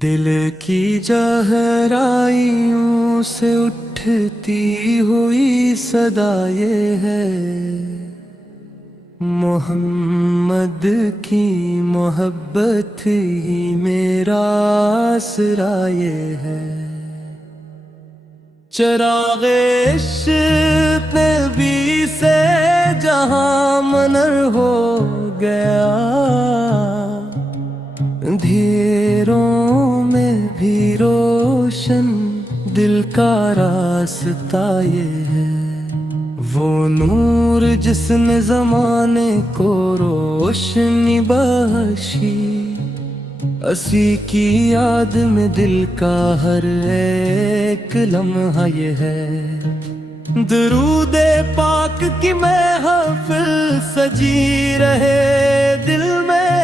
दिल की गहराइयों से उठती हुई सदा ये है, मोहम्मद की मोहब्बत ही मेरा आसरा ये है। चिराग़े इश्क़ नबी से जहां मनर हो गया, अंधेरों में भी रोशन दिल का रास्ता ये है। वो नूर जिसने ज़माने को रोशनी बख्शी, असी की याद में दिल का हर एक लम्हा ये है। दरूदे पाक की महफिल सजी रहे दिल में,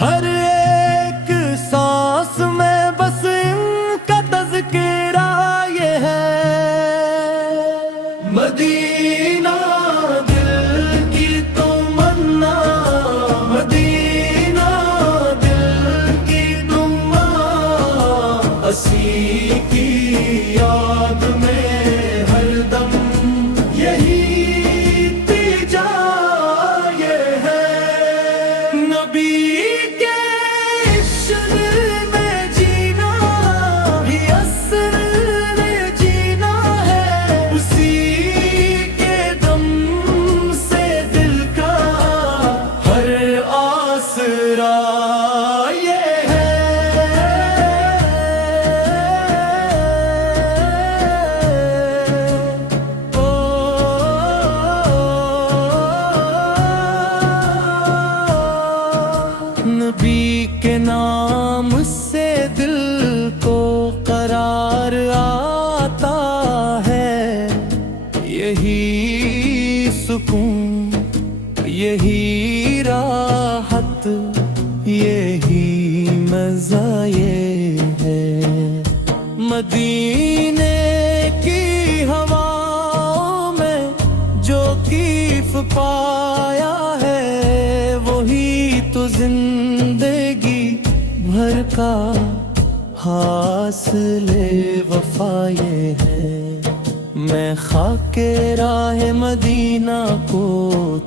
हर एक सांस में बस इनका तज़किरा ये है। मदीना दिल की तमन्ना, मदीना दिल की दुआ, असी की याद में हरदम यही तिजा ये है। नबी के इश्क़ में जीना भी असल में जीना है, उसी के दम से दिल का हर आसरा ये है। ओ नबी के नाम से दिल को करार आता है, यही सुकून यही राहत यही मज़ा ये है। मदीने की हवाओं में जो कीफ पाया है, वही तो जिंदगी भर का हासिले वफा ये है। मैं खाके राह मदीना को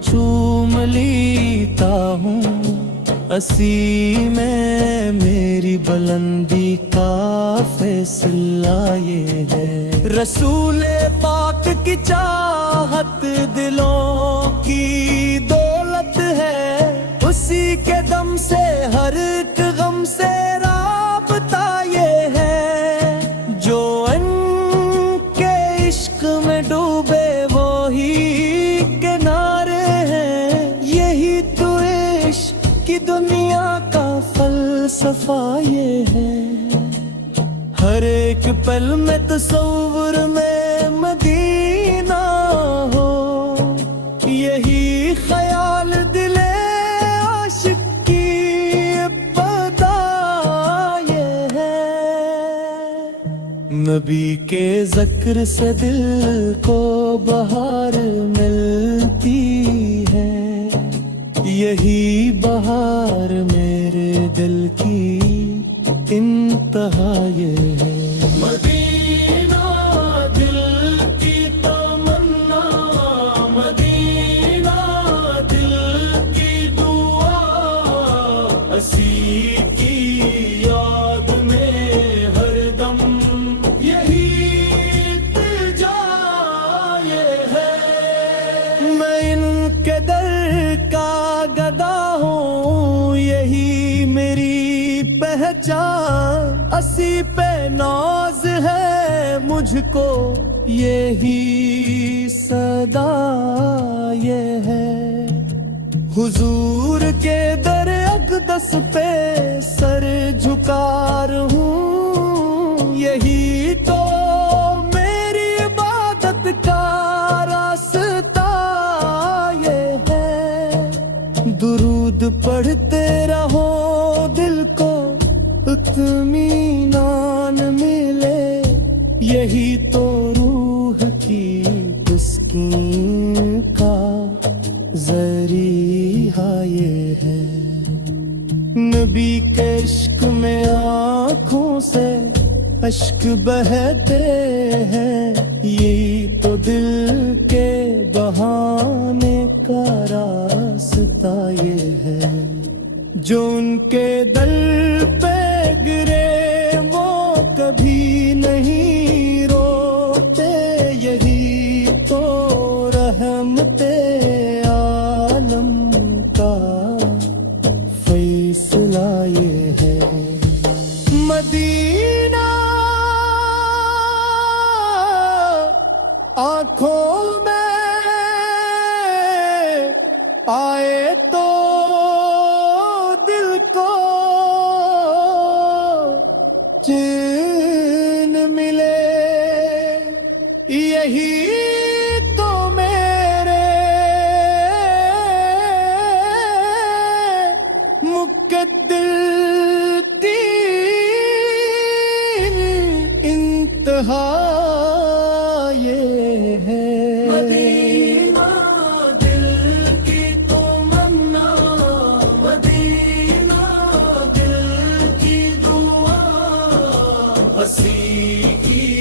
चूम लेता हूँ, असी में मेरी बुलंदी का फैसला ये है। रसूले पाक की चाहत दिलों की दौलत है, उसी के दम से हर एक गम से राबता ये है। जो इनके इश्क में डूबे वो ही किनारे हैं, यही तो इश्क की दुनिया का फलसफा ये है। हर एक पल में तसव्वुर में मदीना हो, यही ख्याल दिले आशिक की इब्तिदा ये है। नबी के ज़िक्र से दिल को बहार मिलती है, यही बहार मेरे दिल की इंतहा ये है। मदीना दिल की तमन्ना, मदीना दिल की दुआ, असी की याद में हरदम यही तिजा ये है। मैं इनके दर का गदा हूँ, यही मेरी पहचान, असी पे नाज है मुझको यही सदा ये है। हुजूर के दर अक़दस पे सर झुकार हूँ, यही तो मेरी इबादत का रास्ता ये है। दुरूद पढ़ते रहो दिल को इत्मीनान मिले, یہی تو روح کی تسکین کا ذریعہ یہ ہے۔ نبی کے عشق میں آنکھوں سے اشک بہتے ہیں، یہی تو دل کے بہانے کا راستہ یہ ہے۔ جو ان کے دل پہ گرے وہ کبھی نہیں روتے، یہی تو رحمت عالم کا فیصلہ یہ ہے۔ مدینہ آنکھوں میں آئے تو دل کو چین ملے، یہی تو میرے مقدر انتہا یہ ہے۔ مدینہ دل کی تمنا، مدینہ دل کی دعا، مسیح کی